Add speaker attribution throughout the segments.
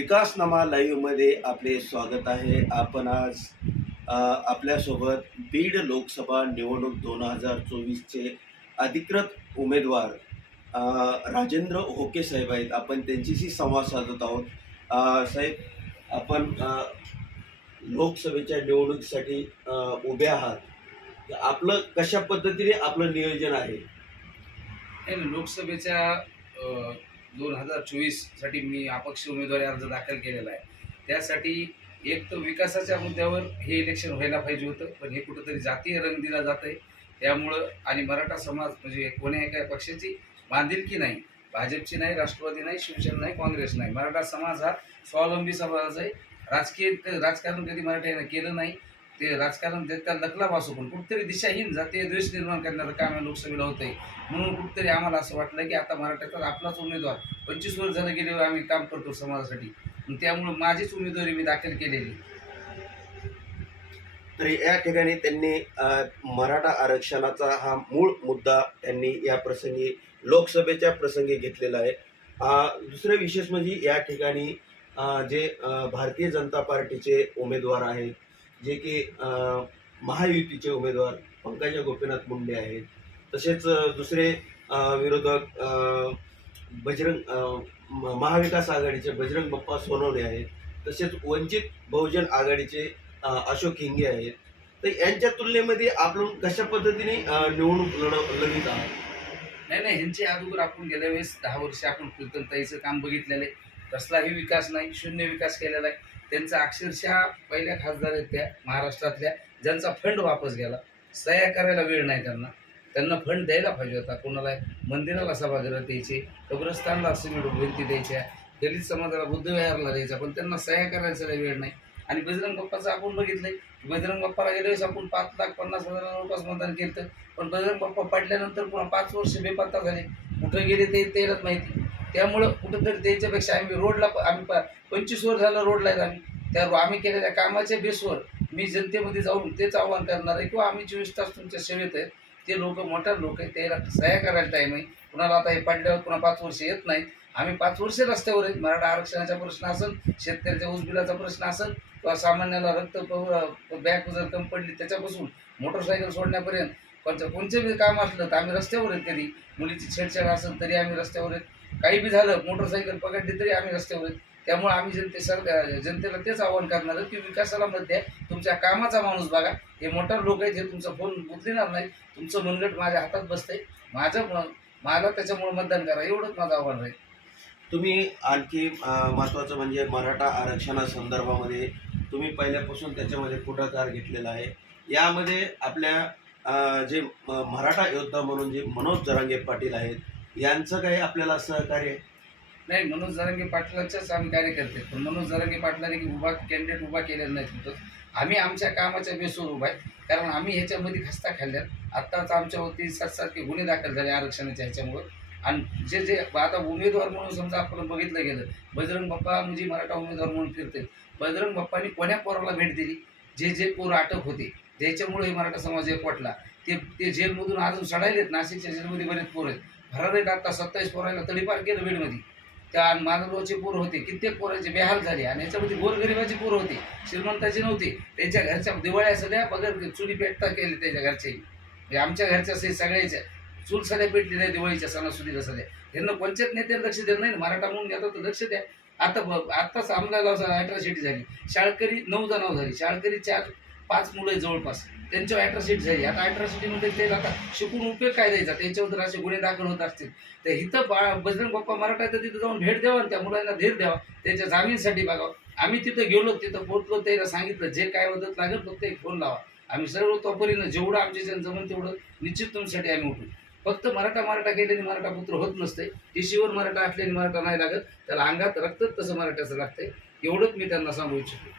Speaker 1: विकासनामा लाईव्हमध्ये आपले स्वागत आहे. आपण आज आपल्यासोबत बीड लोकसभा निवडणूक दोन हजार चोवीसचे अधिकृत उमेदवार राजेंद्र होके साहेब आहेत. आपण त्यांच्याशी संवाद साधत आहोत. साहेब आपण लोकसभेच्या निवडणुकीसाठी उभे आहात. आपलं कशा पद्धतीने आपलं नियोजन आहे?
Speaker 2: लोकसभेच्या दोन हजार चोवीससाठी मी अपक्ष उमेदवारी अर्ज दाखल केलेला आहे. त्यासाठी एक तर विकासाच्या मुद्द्यावर हे इलेक्शन व्हायला पाहिजे होतं पण हे कुठंतरी जातीय रंग दिला जात आहे. त्यामुळं आणि मराठा समाज म्हणजे कोण्या एका पक्षाची बांधिलकी नाही भाजपची नाही राष्ट्रवादी नाही शिवसेना नाही काँग्रेस नाही. मराठा समाज हा स्वावलंबी समाज आहे. राजकीय राजकारण कधी मराठ्यानं केलं नाही. ते राजकारण ते त्याला लकलाभ पण कुठेतरी दिशाहीन जातीय द्वेष निर्माण करणारं काम या लोकसभेला होतंय. म्हणून कुठेतरी आम्हाला असं वाटलं की आता मराठ्याचा आपलाच उमेदवार. पंचवीस वर्ष झालं गेल्यावर आम्ही काम करतो समाजासाठी. त्यामुळे माझीच उमेदवारी मी दाखल केलेली.
Speaker 1: तर या ठिकाणी त्यांनी मराठा आरक्षणाचा हा मूळ मुद्दा त्यांनी या प्रसंगी लोकसभेच्या प्रसंगी घेतलेला आहे. दुसरं विशेष म्हणजे या ठिकाणी जे भारतीय जनता पार्टीचे उमेदवार आहेत जे की महायुतीचे उमेदवार पंकजा गोपीनाथ मुंडे आहेत. तसेच दुसरे विरोधक बजरंग महाविकास आघाडीचे बजरंग बप्पा सोनवणे आहेत. तसेच वंचित बहुजन आघाडीचे अशोक हिंगे आहेत. तर यांच्या तुलनेमध्ये आपण कशा पद्धतीने निवडणूक लढव लढवित आहात?
Speaker 2: नाही नाही ह्यांचे अगोदर आपण गेल्या वेळेस दहा वर्ष आपण कीर्तनताईचं काम बघितलेलं आहे. कसलाही विकास नाही शून्य विकास केलेला आहे. त्यांचा अक्षरशः पहिल्या खासदार आहेत त्या महाराष्ट्रातल्या ज्यांचा फंड वापस गेला. सह्या करायला वेळ नाही त्यांना. त्यांना फंड द्यायला पाहिजे होता. कोणाला मंदिराला सभागृह द्यायचे कब्रस्तानला सिमेंट विनंती द्यायच्या दलित समाजाला बुद्धविहारला द्यायचा पण त्यांना सह्या करायचा वेळ नाही. आणि बजरंग बाप्पाचं आपण बघितलंय. बजरंग बाप्पाला गेल्यावेळेस आपण पाच लाख पन्नास हजारांपास मतदान केलं पण बजरंग बाप्पा पडल्यानंतर पुन्हा पाच वर्ष बेपत्ता झाले. कुठं गेले ते त्यालाच माहिती. त्यामुळं कुठंतरी त्याच्यापेक्षा आम्ही रोडला आम्ही प- पंचवीस वर झालं रोडला आहेत आम्ही. त्या आम्ही केलेल्या कामाच्या बेसवर मी जनतेमध्ये जाऊन तेच आव्हान करणार आहे किंवा आम्ही चोवीस तास तुमच्या सेवेत आहेत ते लोक मोठ्या लोक आहेत त्याला सह्या करायला टाईम आहे. कुणाला आता हे पडल्यावर पुन्हा पाच वर्ष येत नाहीत. आम्ही पाच वर्षे रस्त्यावर आहेत. मराठा आरक्षणाचा प्रश्न असेल शेतकऱ्याच्या ऊसबिलाचा प्रश्न असेल किंवा सामान्याला रक्त बॅग जर कमी पडली त्याच्यापासून मोटरसायकल सोडण्यापर्यंत कोणचं कोणचं बी काम असलं तर आम्ही रस्त्यावर आहेत कधी. मुलीची छेडछाड असेल तरी आम्ही रस्त्यावर आहेत. काही बी झालं मोटरसायकल पकडली तरी आम्ही रस्त्यावर त्यामुळे आम्ही जनते सरकार जनतेला तेच आव्हान करणार आहोत की विकासाला मत द्या. तुमच्या कामाचा माणूस बघा. हे मोठा लोक आहेत हे तुमचा फोन बदलणार नाही. तुमचं मनगट माझ्या हातात बसतंय. माझं मला त्याच्यामुळे मतदान करा. एवढंच माझं आव्हान राहील.
Speaker 1: तुम्ही आणखी महत्त्वाचं म्हणजे मराठा आरक्षणासंदर्भामध्ये तुम्ही पहिल्यापासून त्याच्यामध्ये पुढाकार घेतलेला आहे. यामध्ये आपल्या जे मराठा योद्धा म्हणून जे मनोज जरांगे पाटील आहेत यांचं काही आपल्याला सहकार्य
Speaker 2: नाही मनोज जरांगे पाटलाचंच आम्ही कार्यकर्ते. पण मनोज जरांगे पाटलाने की उभा कॅन्डिडेट उभा केलेला नाही. तिथं आम्ही आमच्या कामाच्या बेसवर उभा आहे. कारण आम्ही ह्याच्यामध्ये खस्ता खाल्ल्यात. आत्ताच आमच्यावरती सातसारखे गुन्हे दाखल झाले आरक्षणाच्या ह्याच्यामुळं. आणि जे जे आता उमेदवार म्हणून समजा आपण बघितलं गेलं. बजरंग बाप्पा म्हणजे मराठा उमेदवार म्हणून फिरते बजरंग बाप्पांनी कोण्या पोराला भेट दिली? जे जे पोर अटक होते. ज्याच्यामुळे मराठा समाज एकवटला. ते ते जेलमधून अजून सडायलेत. नाशिकच्या जेलमध्ये बरेच पोर आहेत. भरारे टाकता आता सत्तावीस पोरांना तडीपार केलं बीडमध्ये. त्या माधवरावचे पोर होते कित्येक पोरांचे बेहाल झाले आणि याच्यामध्ये गोरगरिबाचे पोर होते श्रीमंताचे नव्हते. त्यांच्या घरच्या दिवाळ्या सगळ्या बगर चुली पेटता केले त्याच्या घरचे. म्हणजे आमच्या घरच्या सगळे सगळ्याच्या चूल सध्या पेटली नाही दिवाळीच्या सणासुदीला सध्या त्यांना पंचायत नेत्याला लक्ष देत नाही ना मराठा म्हणून घेतात तर लक्ष द्या. आता बघ आत्ताच अंमलाला अठराशेटी झाली. शाळकरी नऊ जणाव झाली. शाळकरी चार पाच मुलं जवळपास. त्यांच्यावर अॅट्रॉसिटी झाली. आता अॅट्रॉसिटीमध्ये ते आता शिकून उपयोग काय द्यायचा? त्यांच्यावर जर असे गुन्हे दाखल होत असतील. तर इथं बा बजरंग बाप्पा मराठा तर तिथं जाऊन भेट द्यावा आणि त्या मुलांना धीर द्यावा. त्यांच्या जामीनसाठी बघावं. आम्ही तिथं गेलो तिथं पोहोचलो त्याला सांगितलं जे काय मदत लागेल फक्त एक फोन लावा. आम्ही सर्व तोपरीनं जेवढं आमच्या जन जमन तेवढं निश्चित तुमच्यासाठी आम्ही उठू. फक्त मराठा मराठा केल्याने मराठा पुत्र होत नसते टीशीवर मराठा असल्याने मराठा नाही लागत. त्याला अंगात रक्तच तसं मराठ्याचं लागतंय. एवढंच मी त्यांना सांगू इच्छितो.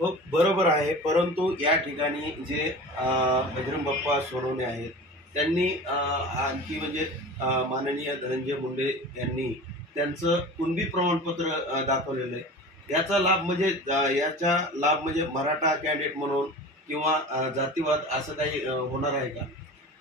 Speaker 1: हो बरोबर आहे. परंतु या ठिकाणी जे बजरंग बाप्पा सोनवणे आहेत त्यांनी आणखी म्हणजे माननीय धनंजय मुंडे यांनी त्यांचं कुणबी प्रमाणपत्र दाखवलेलं आहे. याचा लाभ म्हणजे याचा लाभ म्हणजे मराठा कॅन्डिडेट म्हणून किंवा जातीवाद असं काही होणार आहे का?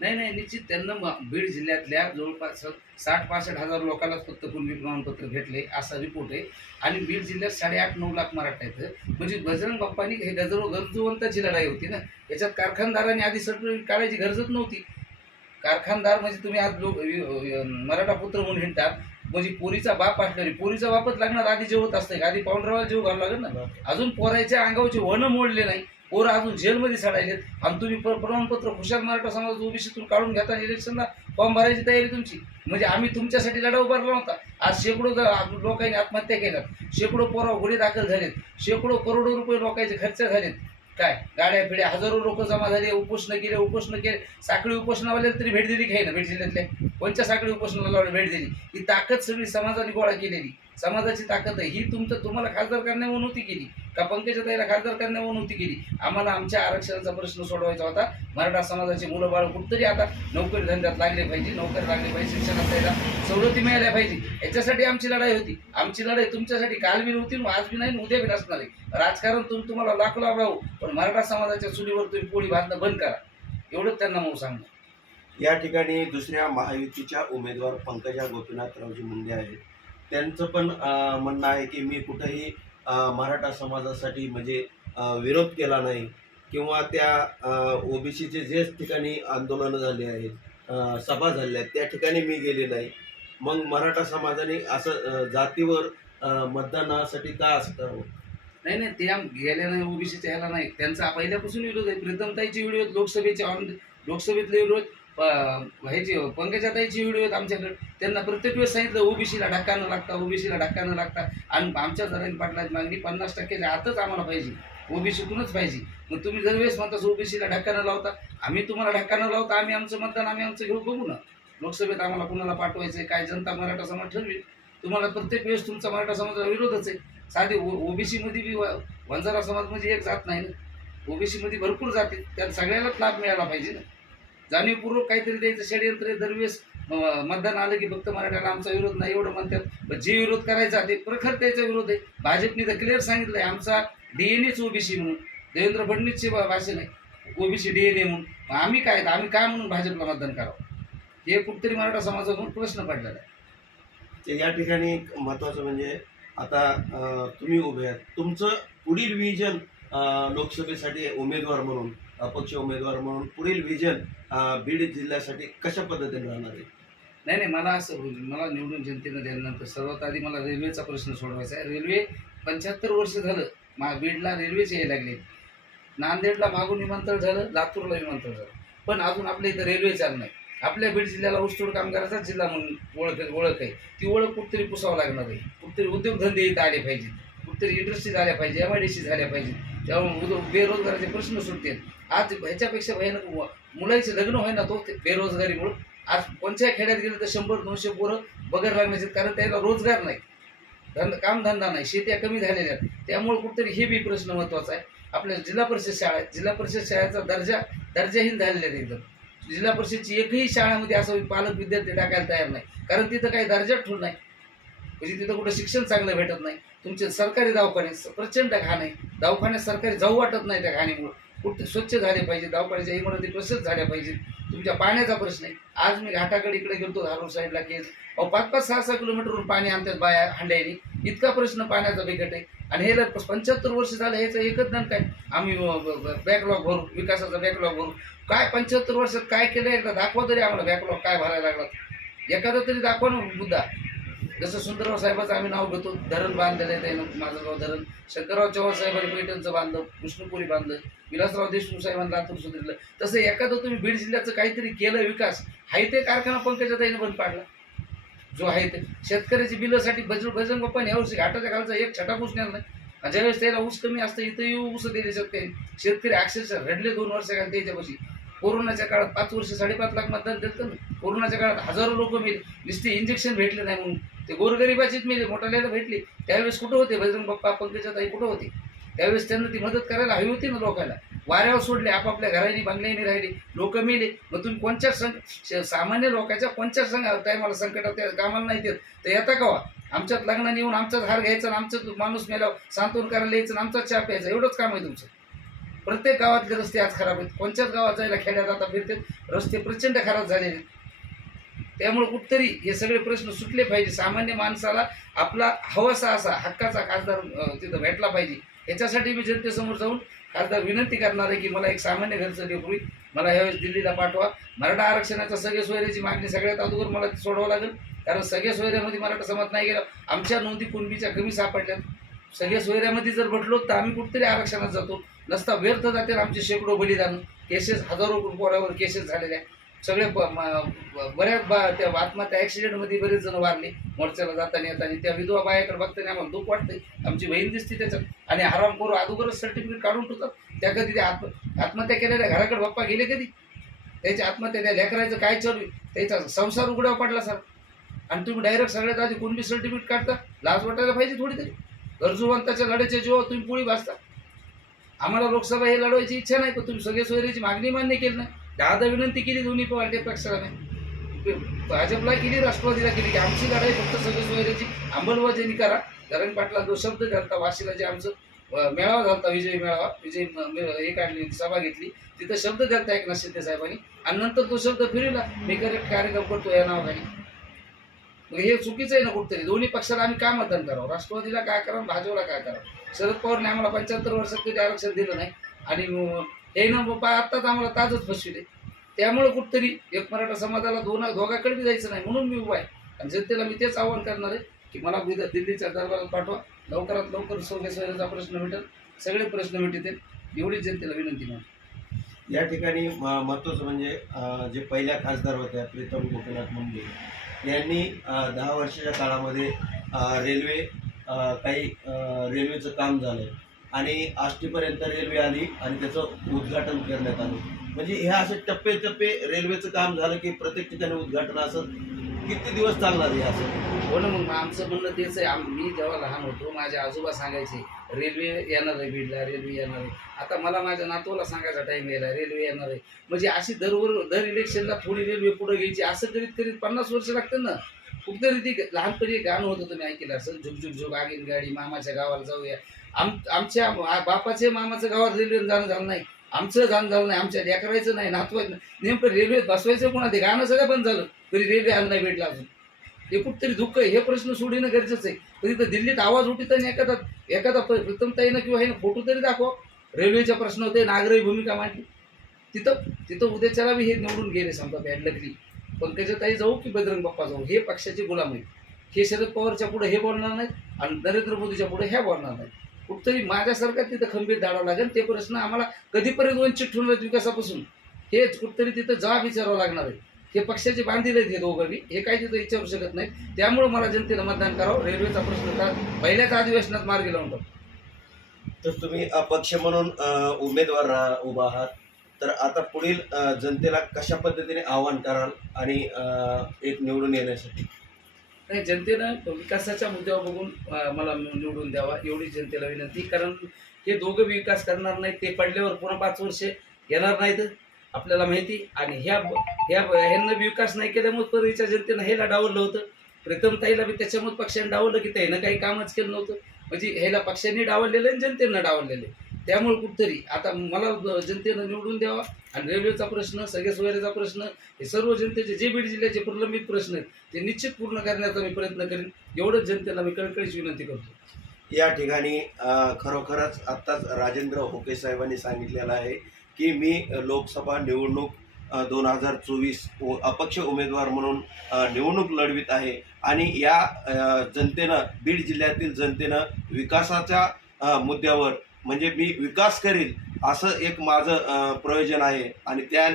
Speaker 2: नाही नाही निश्चित त्यांना बीड जिल्ह्यातल्या जवळपास साठ पासष्ट हजार लोकांनाच फक्त कुणबी प्रमाणपत्र भेटले असा रिपोर्ट आहे. आणि बीड जिल्ह्यात साडेआठ नऊ लाख मराठा आहेत. म्हणजे बजरंग बाप्पानी हे गजर गरजवंताची लढाई होती ना. याच्यात कारखानदारांनी आधी सर्टिफिकेट काढायची गरजच नव्हती. कारखानदार म्हणजे तुम्ही आज लोक मराठा पुत्र म्हणून हिंडतात. म्हणजे पोरीचा बाप असणारी पोरीचा बापच लागणार आधी जेवत असतं आधी पाऊंडरावाला जेव घालावं लागेल ना. अजून पोराच्या अंगावरचे वन मोडले नाही. पोरं अजून जेलमध्ये सडायले आणि तुम्ही प्र- प्रमाणपत्र खुशाल मराठा समाज ओबीसीतून काढून घेता इलेक्शनला फॉर्म भरायची तयारी तुमची. म्हणजे आम्ही तुमच्यासाठी लढा उभारला होता. आज शेकडो लोकांनी आत्महत्या केल्यात. शेकडो पोरा गुन्हे दाखल झालेत. शेकडो करोडो रुपये लोकांचे खर्च झालेत. काय? गाड्या फिड्या हजारो लोक जमा झाले उपोषण केले उपोषण केले. साखळी उपोषणावाले तरी भेट दिली काही ना? भेट जिल्ह्यातल्या? कोणत्या साखळी उपोषणाला भेट दिली. ही ताकद सगळी समाजाने गोळा केलेली. समाजाची ताकद आहे. ही तुमचं तुम्हाला खासदार करण्यावर नव्हती केली. का पंकजा ताईला खासदार करण्यावर नव्हती केली? आम्हाला आमच्या आरक्षणाचा प्रश्न सोडवायचा होता. मराठा समाजाचे मुलं बाळ कुठतरी आता नोकरी धंद्यात लागले पाहिजे नोकरी लागली पाहिजे शिक्षणात द्यायला सवलती मिळाल्या पाहिजे. याच्यासाठी आमची लढाई होती. आमची लढाई तुमच्यासाठी काल बी नव्हती आज बी नाही उद्या बी नसणार आहे. राजकारण तुम्ही तुम्हाला लाख लाभ राहू पण मराठा समाजाच्या चुलीवर तुम्ही पोळी भाजणं बंद करा. एवढंच त्यांना मग सांगणं
Speaker 1: या ठिकाणी दुसऱ्या महायुतीच्या उमेदवार पंकजा गोपीनाथरावजी मुंडे आहेत. त्यांचं पण म्हणणं आहे की मी कुठंही मराठा समाजासाठी म्हणजे विरोध केला नाही किंवा त्या ओबीसीचे जे ठिकाणी आंदोलनं झाले आहेत सभा झाल्या आहेत त्या ठिकाणी मी गेले नाही. मग मराठा समाजाने असं जातीवर मतदानासाठी का असं करावं? नाही नाही त्या गेल्या नाही ओबीसीच्या ह्याला नाही. त्यांचा पहिल्यापासून विरोध आहे. प्रीतमताईचे व्हिडिओ लोकसभेचे ऑन लोकसभेतले विरोध ह्याची पंकजाताईची व्हिडिओ आहेत आमच्याकडे त्यांना प्रत्येक वेळेस सांगितलं ओबीसीला धक्का न लागता ओबीसीला धक्का न लागता. आणि आमच्या जरांनी पाटलाची मागणी पन्नास टक्क्याच्या आतच आम्हाला पाहिजे. ओबीसीतूनच पाहिजे. मग तुम्ही दरवेळेस म्हणताच ओबीसीला धक्का न लावता आम्ही तुम्हाला धक्का न लावता आम्ही आमचं मतदान आम्ही आमचं घेऊ बघू ना. लोकसभेत आम्हाला कुणाला पाठवायचं काय जनता मराठा समाज ठरवेल. तुम्हाला प्रत्येक वेळेस तुमचा मराठा समाजाला विरोधच आहे. साधे ओ ओबीसीमध्ये बी व- वंजारा समाज म्हणजे एक जात नाही ना. ओबीसीमध्ये भरपूर जाते त्यात सगळ्यालाच लाभ मिळाला पाहिजे ना. जाणीवपूर्वक काहीतरी द्यायचं. षडयंत्र आहे. दरवेळेस मतदान आलं की फक्त मराठ्याला आमचा विरोध नाही एवढं म्हणतात. पण जे विरोध करायचा ते प्रखर त्याचा विरोध आहे. भाजपने तर क्लिअर सांगितलं आहे आमचा डीएनएच ओबीसी म्हणून. देवेंद्र फडणवीसचे भाषण आहे ओबीसी डीएनए म्हणून. मग आम्ही काय आम्ही काय म्हणून भाजपला मतदान करावं? हे कुठतरी मराठा समाजाकडून प्रश्न पडलेला आहे. या ठिकाणी एक महत्त्वाचं म्हणजे आता तुम्ही उभे आहात. तुमचं पुढील विजन लोकसभेसाठी उमेदवार म्हणून अपक्ष उमेदवार म्हणून पुढील विजन बीड जिल्ह्यासाठी कशा पद्धतीने राहणार आहे?
Speaker 2: नाही नाही मला असं होईल मला निवडून जनतेनं दिल्यानंतर सर्वात आधी मला रेल्वेचा प्रश्न सोडवायचा आहे. रेल्वे पंच्याहत्तर वर्ष झालं मा बीडला रेल्वेच यायला लागले. नांदेडला मागून विमानतळ झालं लातूरला विमानतळ झालं. पण अजून आपल्या इथं रेल्वे चालू नाही. आपल्या बीड जिल्ह्याला ऊसतोड कामगाराचाच जिल्हा म्हणून ओळख ओळख आहे. ती ओळख कुठतरी पुसावं लागणार आहे. कुठतरी उद्योगधंदे इथं आले पाहिजेत. कुठतरी इंडस्ट्री झाल्या पाहिजे एम आय डी सी झाल्या पाहिजे. त्यामुळे बेरोजगाराचे प्रश्न सुटतील. आज ह्याच्यापेक्षा भयानक मु- मुलांचे लग्न होईना तो बेरोजगारीमुळं आज कोणत्या खेड्यात गेलं तर शंभर दोनशे पोरं बगर लागण्याचे कारण त्याला रोजगार नाही. धंदा कामधंदा नाही. शेत्या कमी झालेल्या आहेत. त्यामुळे कुठेतरी हे बी प्रश्न महत्त्वाचा आहे. आपल्या जिल्हा परिषद शाळा जिल्हा परिषद शाळेचा दर्जा दर्जाहीन झालेला आहे एकदम. जिल्हा परिषदची एकही शाळामध्ये असं पालक विद्यार्थी टाकायला तयार नाही. कारण तिथं काही दर्जा ठेवून नाही. म्हणजे तिथं कुठं शिक्षण चांगलं भेटत नाही. तुमचे सरकारी दवाखाने प्रचंड घाण आहे. दवाखान्यात सरकारी जाऊ वाटत नाही त्या घाणीमुळं. कुठे स्वच्छ झाले पाहिजे दवाखान्याच्या इमारती प्रसिद्ध झाल्या पाहिजेत. तुमच्या पाण्याचा प्रश्न आहे. आज मी घाटाकडे इकडे गेलो धारूर साईडला केस. अहो पाच पाच सहा सहा किलोमीटरवरून पाणी आणतात बाया हांड्याने. इतका प्रश्न पाण्याचा बिकट आहे. आणि हे पंच्याहत्तर वर्ष झालं ह्याचं एकच दण काय? आम्ही बॅकलॉग भरू विकासाचा बॅकलॉग भरू. काय पंच्याहत्तर वर्षात काय केलं एकदा दाखवा तरी आम्हाला बॅकलॉग काय भरायला लागला. एखादा तरी दाखवा ना मुद्दा. जसं सुंदरराव साहेबाचं आम्ही नाव घेतो धरण बांधलेलं आहे त्यानं माझं गाव धरण. शंकरराव चव्हाण साहेबांनी पैठणचं बांधलं विष्णुपुरी बांधलं विलासराव देशमुख साहेबांनी लातूर सुधारलं. तसं एखादं तुम्ही बीड जिल्ह्याचं काहीतरी केलं विकास हाय ते कारखाना पंकजा ताईनं बंद पाडला. जो आहे ते. शेतकऱ्याची बिलासाठी बज बजरंग पण यावर्षी घाटाच्या खालचा एक छटा ऊस नेला नाही ज्यावेळेस त्याला ऊस कमी असतं इथंही ऊस दिले शकते शेतकरी अक्षरशः रडले दोन वर्ष घाल त्याच्यापाशी. कोरोनाच्या काळात पाच वर्ष साडेपाच लाख मतदान देत ना. कोरोनाच्या काळात हजारो लोक मेले नुसते इंजेक्शन भेटले नाही म्हणून. ते गोरगरिबाचीच मेले मोठ्याला भेटले. त्यावेळेस कुठं होते? बजरंग बाप्पा पंकजा ताई कुठं होते? त्यावेळेस त्यांना ती मदत करायला हवी होती ना लोकांना. वाऱ्यावर सोडले आपापल्या घरांनी बंगल्यानी राहिले. लोक मेले. मग तुम्ही कोणत्या सं सामान्य लोकांच्या कोणत्या संघ टायमाला संकटात त्या कामाला नाही देत. तर येता कवा? आमच्यात लग्नाने येऊन आमचाच हार घ्यायचा आणि आमचाच माणूस मेला सांत्वन करायला यायचं आणि आमचाच चहा प्यायचा. एवढंच काम आहे तुमचं. प्रत्येक गावातले रस्ते आज खराब आहेत. कोणत्याच गावात जायला खेड्यात आता फिरते रस्ते प्रचंड खराब झालेले आहेत. त्यामुळे कुठतरी हे सगळे प्रश्न सुटले पाहिजे. सामान्य माणसाला आपला हवासा असा हक्काचा खासदार तिथं भेटला पाहिजे. याच्यासाठी मी जनतेसमोर जाऊन खासदार विनंती करणार आहे की मला एक सामान्य घरचं लेकरू मला ह्यावेळेस दिल्लीला पाठवा. मराठा आरक्षणाच्या सगळ्या सोयऱ्याची मागणी सगळ्यात अगोदर मला सोडवावं लागेल. कारण सगळ्या सोयऱ्यामध्ये मराठा समाज नाही गेला. आमच्या नोंदी कुणबीच्या कमी सापडल्यात. सगळ्या सोयऱ्यामध्ये जर म्हटलो तर आम्ही कुठेतरी आरक्षणात जातो. नसता व्यर्थ जाते आमचे शेकडो बलिदान. केसेस हजारो पोरावर केसेस झालेल्या आहेत. सगळे बऱ्याच बा त्या आत्महत्या ॲक्सिडेंटमध्ये बरेच जण वारले. मोर्चाला जाताना येताना. त्या विधवा बायाकडे बघताना आम्हाला दुःख वाटतंय. आमची बहीण दिसते त्याच्यात. आणि आराम करू अगोदरच सर्टिफिकेट काढून ठेवतात. त्या कधी त्या आत्म आत्महत्या केलेल्या घराकडे बाप्पा गेले कधी? त्याची आत्महत्या त्या लेकरायचं काय चालू आहे? त्याचा संसार उघड्यावर पडला सर आणि तुम्ही डायरेक्ट सगळ्यात आधी कोणबी सर्टिफिकेट काढता? लाज वाटायला पाहिजे थोडी तरी. गरजूवंताच्या लढ्याच्या जीवावर तुम्ही पोळी भासता आम्हाला लोकसभा हे लढवायची इच्छा नाही पण तुम्ही सगळे सोयरीची मागणी मान्य केली नाही दादा विनंती केली दोन्ही पार्टी पक्षाला. नाही भाजपला केली राष्ट्रवादीला केली की आमची लढाई फक्त सगळे सोयरीची अंमलबजावणी करा. धरण पाटला जो शब्द घालता वाशीला जे आमचं मेळावा झालता विजय मेळावा विजय हे काढली सभा घेतली. तिथं शब्द द्यालता एकनाथ शिंदे साहेबांनी. आणि नंतर तो शब्द फिरला मी करेक्ट कार्यक्रम करतो या नावाखाली. मग हे चुकीचं आहे ना कुठतरी. दोन्ही पक्षाला आम्ही काय मतदान करावं? राष्ट्रवादीला काय करावं? भाजपला काय करावं? शरद पवारने आम्हाला पंच्याहत्तर वर्षात कधी आरक्षण दिलं नाही. आणि हे ना बाबा आत्ताच आम्हाला ताजच फसविले त्यामुळं कुठतरी एक मराठा समाजाला दोन दोघाकडे बी जायचं नाही. म्हणून मी उभा आहे. आणि जनतेला मी तेच आव्हान करणार आहे की मला उद्या दिल्लीच्या दरबारात पाठवा. लवकरात लवकर सोगे प्रश्न भेटेल. सगळे प्रश्न भेटतील एवढीच जनतेला विनंती म्हणून
Speaker 1: या ठिकाणी म- महत्त्वाचं म्हणजे जे पहिल्या खासदार होत्या प्रीतम गोपीनाथ मुंडे यांनी दहा वर्षाच्या काळामध्ये रेल्वे काही रेल्वेचं काम झालं आणि आष्टीपर्यंत रेल्वे आली आणि त्याचं उद्घाटन करण्यात आलं. म्हणजे हे असे टप्पे टप्पे रेल्वेचं काम झालं की प्रत्येक ठिकाणी उद्घाटन असं किती दिवस चालणार हे असं?
Speaker 2: हो ना मग आमचं म्हणणं तेच आहे. आम मी जेव्हा लहान होतो माझे आजोबा सांगायचे रेल्वे येणार आहे बीडला रेल्वे येणार आहे. आता मला माझ्या नातवाला सांगायचा टाईम यायला रेल्वे येणार आहे. म्हणजे अशी दरवर दर इलेक्शनला थोडी रेल्वे पुढे घ्यायची असं करीत करीत पन्नास वर्ष लागतं ना. कुठतरी ती लहानपणी एक गाणं होतं तुम्ही ऐकलं असं झुक झुक आगीन गाडी मामाच्या गावाला जाऊया. आम आमच्या बापाच्या बापाचे मामाच्या गावात रेल्वेनं जाणं झालं नाही. आमचं जाणं झालं नाही आमच्या लेकरायचं नाही नातवायचं नेमकं रेल्वेत बसवायचं कोणा ते गाणं सगळं बंद झालं. तरी रेल्वे आलं भेटला अजून. हे कुठतरी दुःख आहे हे प्रश्न सोडणं गरजेचं आहे. पण तर दिल्लीत आवाज उठीत आणि एखादा एखादा प्रथम प्रथमताईनं किंवा हे फोटो तरी दाखवा. रेल्वेचा प्रश्न होते नागरी भूमिका मांडली. तिथं तिथं उद्याच्याला बी हे निवडून गेले समजा बॅडलकली पंकजाताई जाऊ की बजरंग बाप्पा जाऊ हे पक्षाची गुलाम आहेत. हे शरद पवारच्या पुढे हे बोलणार नाहीत आणि नरेंद्र मोदीच्या पुढे हे बोलणार नाहीत. कुठतरी माझ्यासारखा तिथं खंबीर धाडावं लागेल ते प्रश्न आम्हाला कधीपर्यंत वंचित ठेवणार विकासापासून? हेच कुठतरी तिथं जा विचारावं लागणार आहे. हे पक्षाचे बांधील आहेत हे दोघं बी. हे काही तिथं विचारू शकत नाही त्यामुळे मला जनतेनं मतदान करावं. रेल्वेचा प्रश्न का पहिल्याच अधिवेशनात मार्गी लावून टाकू.
Speaker 1: तर तुम्ही अपक्ष म्हणून उमेदवार राहा उभा आहात. तर आता पुढील जनतेला कशा पद्धतीने आवाहन कराल आणि एक निवडून येण्यासाठी?
Speaker 2: नाही जनतेनं विकासाच्या मुद्द्यावर बघून मला निवडून द्यावा एवढी जनतेला विनंती. कारण हे दोघं विकास करणार नाहीत. ते पडल्यावर पुन्हा पाच वर्षे येणार नाहीत. आपल्याला माहिती. आणि ह्या ह्या ह्यांना विकास नाही केल्यामुळे परळीच्या जनतेनं ह्याला डावललं होतं. प्रथम ताईला बी त्याच्यामुळे पक्षाने डावलं की त्यानं काही कामच केलं नव्हतं. म्हणजे ह्याला पक्षांनी डावललेलं आणि जनतेनं डावललेलं. आहे. त्यामुळे कुठतरी आता मला जनतेनं निवडून द्यावा आणि रेल्वेचा प्रश्न सगळ्या सोयऱ्याचा प्रश्न हे सर्व जनतेचे जे बीड जिल्ह्याचे प्रलंबित प्रश्न आहेत ते निश्चित पूर्ण करण्याचा मी प्रयत्न करेन. एवढंच जनतेला मी कळकळीची विनंती
Speaker 1: करतो. या ठिकाणी खरोखरच आत्ताच राजेंद्र होके साहेबांनी सांगितलेलं आहे की मी लोकसभा निवडणूक दोन हजार चोवीस अपक्ष उमेदवार म्हणून निवडणूक लढवित आहे. आणि या जनतेनं बीड जिल्ह्यातील जनतेनं विकासाच्या मुद्द्यावर म्हणजे मी विकास करील असं एक माझं प्रयोजन आहे. आणि त्या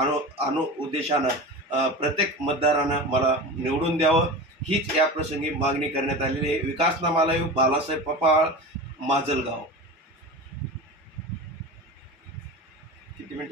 Speaker 1: अनु अनु उद्देशानं प्रत्येक मतदारानं मला निवडून द्यावं. हीच या प्रसंगी मागणी करण्यात आलेली आहे. विकास नामालय बालासाहेब पपाळ माजलगाव. किती मिनिट